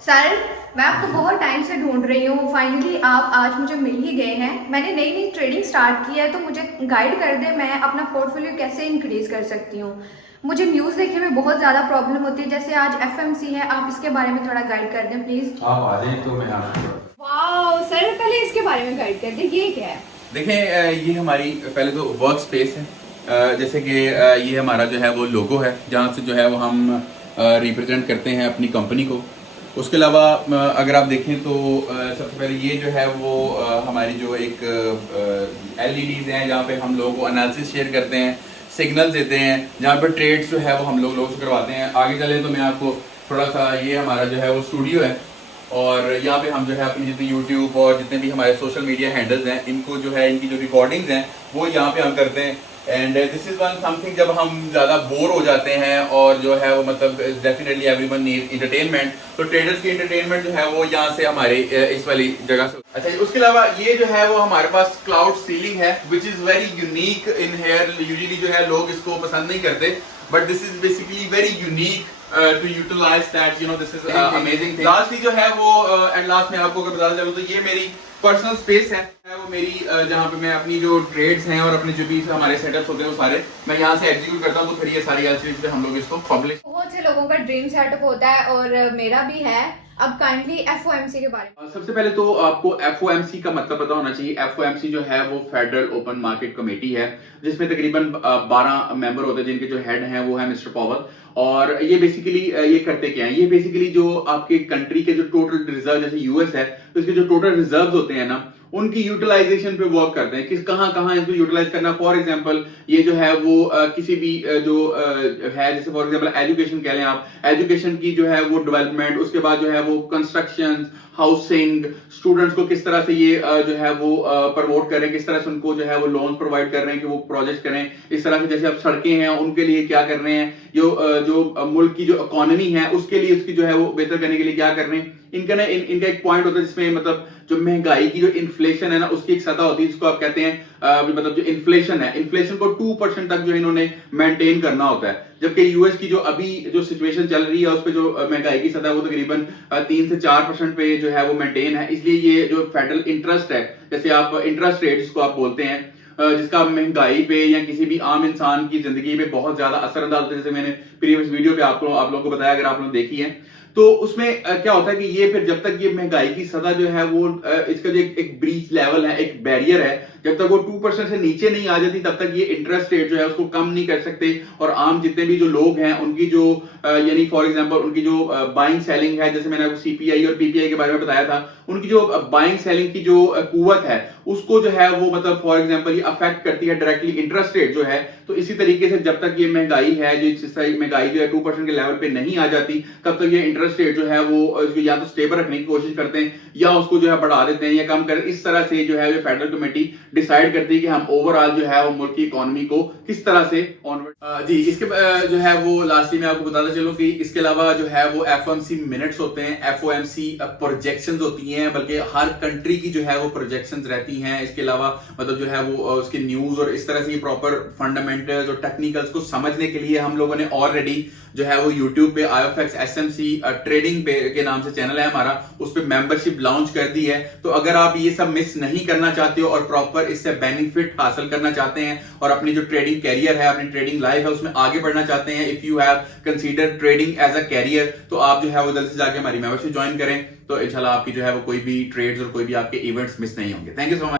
Sir, मैं आपको बहुत टाइम से ढूंढ रही हूँ। फाइनली आप आज मुझे मिल ही गए हैं। मैंने नई नई ट्रेडिंग स्टार्ट की है, तो मुझे गाइड कर दें मैं अपना पोर्टफोलियो कैसे इंक्रीज कर सकती हूँ। मुझे न्यूज़ देखने में बहुत ज़्यादा प्रॉब्लम होती है, जैसे आज एफएमसी है, आप इसके बारे में थोड़ा गाइड कर दें प्लीज़। आप आ जाए तो मैं आपको वाह सर, पहले इसके बारे में गाइड कर दें, ये क्या है? देखें। ये हमारी पहले तो वर्क स्पेस है। जैसे कि ये हमारा जो है वो लोगो है, जहाँ से जो है वो हम रिप्रेजेंट करते हैं अपनी कंपनी को। उसके अलावा अगर आप देखें तो सबसे पहले ये जो है वो हमारी जो एक एलईडीज हैं, जहाँ पे हम लोगों को एनालिसिस शेयर करते हैं, सिग्नल देते हैं, जहाँ पे ट्रेड्स जो है वो हम लोगों से करवाते हैं। आगे चले तो मैं आपको थोड़ा सा, ये हमारा जो है वो स्टूडियो है, और यहाँ पे हम जो है अपनी जितनी यूट्यूब और जितने भी हमारे सोशल मीडिया हैंडल्स हैं, इनको जो है इनकी जो रिकॉर्डिंग्स हैं वो यहाँ पे हम करते हैं। And this is one something, जब हम ज़्यादा बोर हो जाते हैं और जो है वो मतलब डेफिनेटली एवरीवन नीड इंटरटेनमेंट, तो ट्रेडर्स की इंटरटेनमेंट जो है वो यहाँ से हमारे इस वाली जगह से। अच्छा, उसके अलावा ये जो है वो हमारे पास क्लाउड सीलिंग है, which is very unique in here. Usually जो है लोग इसको पसंद नहीं करते, but this is basically very unique to utilize that, you know, this is amazing thing. Lastly जो है वो एट लास्ट में आपको अगर बताना चाहूँ तो ये मेरी पर्सनल स्पेस है, वो मेरी जहाँ पे मैं अपनी जो ट्रेड्स हैं और अपने जो भी हमारे सेटअप्स होते हैं वो सारे मैं यहाँ से एग्जीक्यूट करता हूँ। तो फिर ये सारी एलसीडी पे हम लोग इसको पब्लिश। बहुत से लोगों का ड्रीम सेटअप होता है और मेरा भी है। अब काइंडली एफओएमसी के बारे में। सबसे पहले तो आपको एफओएमसी का मतलब पता होना चाहिए। एफओएमसी जो है वो फेडरल ओपन मार्केट कमेटी है, जिसमें तकरीबन 12 मेंबर होते हैं, जिनके जो हेड हैं वो है मिस्टर पॉवल। और ये बेसिकली ये करते क्या है, ये बेसिकली जो आपके कंट्री के जो टोटल रिजर्व, जैसे यूएस है तो इसके जो टोटल रिजर्व्स होते हैं ना, उनकी यूटिलाइजेशन पे वर्क करते हैं, किस कहाँ कहाँ इसको यूटिलाइज करना। फॉर एग्जांपल ये जो है वो किसी भी जो है, जैसे फॉर एग्जांपल एजुकेशन कह लें आप, एजुकेशन की जो है वो डेवलपमेंट, उसके बाद जो है वो कंस्ट्रक्शन, हाउसिंग, स्टूडेंट्स को किस तरह से ये जो है वो प्रमोट करें, किस तरह से उनको जो है वो लोन प्रोवाइड कर रहे हैं कि वो प्रोजेक्ट करें। इस तरह से जैसे अब सड़कें हैं उनके लिए क्या कर रहे हैं, जो मुल्क की जो इकोनॉमी है उसके लिए, उसकी जो है वो बेहतर करने के लिए क्या कर रहे हैं। इनका एक पॉइंट होता है जिसमें मतलब जो महंगाई की जो इन्फ्लेशन है ना, उसकी एक सतह होती है जिसको आप कहते हैं मतलब जो इन्फ्लेशन है, इन्फ्लेशन को 2% तक जो इन्होंने मेंटेन करना होता है। जबकि यूएस की जो अभी जो सिचुएशन चल रही है उस पे जो महंगाई की सतह है वो तकरीबन 3 से 4% पे जो है वो मेंटेन है। इसलिए ये जो फेडरल इंटरेस्ट है, जैसे आप इंटरेस्ट रेट जिसको आप बोलते हैं, जिसका महंगाई पे या किसी भी आम इंसान की जिंदगी पे बहुत ज्यादा असर अंदाज होता है, जैसे मैंने प्रीवियस वीडियो पे आप लोगों को बताया, अगर आप लोग देखी है तो उसमें क्या होता है कि ये फिर जब तक ये महंगाई की सतह जो है वो इसका जो एक ब्रीच लेवल है, एक बैरियर है, जब तक वो 2% से नीचे नहीं आ जाती तब तक ये इंटरेस्ट रेट जो है उसको कम नहीं कर सकते। और आम जितने भी जो लोग हैं उनकी जो यानी फॉर एग्जांपल उनकी जो बाइंग सेलिंग है, जैसे मैंने आपको सीपीआई और पीपीआई के बारे में बताया था, उनकी जो बाइंग सेलिंग की जो कुव्वत है उसको जो है वो मतलब फॉर एग्जांपल ये अफेक्ट करती है डायरेक्टली इंटरेस्ट रेट जो है। तो इसी तरीके से जब तक ये महंगाई है, जो महंगाई जो है 2% के लेवल पे नहीं आ जाती, तब तक ये इंटरेस्ट रेट जो है वो इसको या तो स्टेबल रखने की कोशिश करते हैं या उसको जो है बढ़ा देते हैं या कम कर। इस तरह से जो है ये फेडरल कमेटी डिसाइड करती है कि हम ओवरऑल जो है वो मुल्क की इकोनॉमी को किस तरह से ऑनवर्ड। जी, इसके जो है वो लास्टली मैं आपको बताता चलूं कि इसके अलावा जो है वो एफओएमसी मिनट्स होते हैं, एफओएमसी प्रोजेक्शंस होती हैं, बल्कि हर कंट्री की जो है वो प्रोजेक्शंस रहती हैं। इसके अलावा मतलब जो है वो उसकी न्यूज और इस तरह से प्रॉपर फंडामेंटल्स और टेक्निकल्स को समझने के लिए हम लोगों ने ऑलरेडी जो है वो यूट्यूब पे IOFX SMC ट्रेडिंग पे के नाम से चैनल है हमारा, उस पे मेंबरशिप लॉन्च कर दी है। तो अगर आप ये सब मिस नहीं करना चाहते हो और प्रॉपर इससे बेनिफिट हासिल करना चाहते हैं और अपनी जो ट्रेडिंग कैरियर है, अपनी ट्रेडिंग लाइफ है, उसमें आगे बढ़ना चाहते हैं, if you have consider trading as a career, तो आप जो है वो जल्द से जाके हमारी मेंबरशिप ज्वाइन करें। तो इंशाल्लाह आपकी जो है वो कोई भी ट्रेड्स और कोई भी आपके इवेंट्स मिस नहीं होंगे। Thank you so much.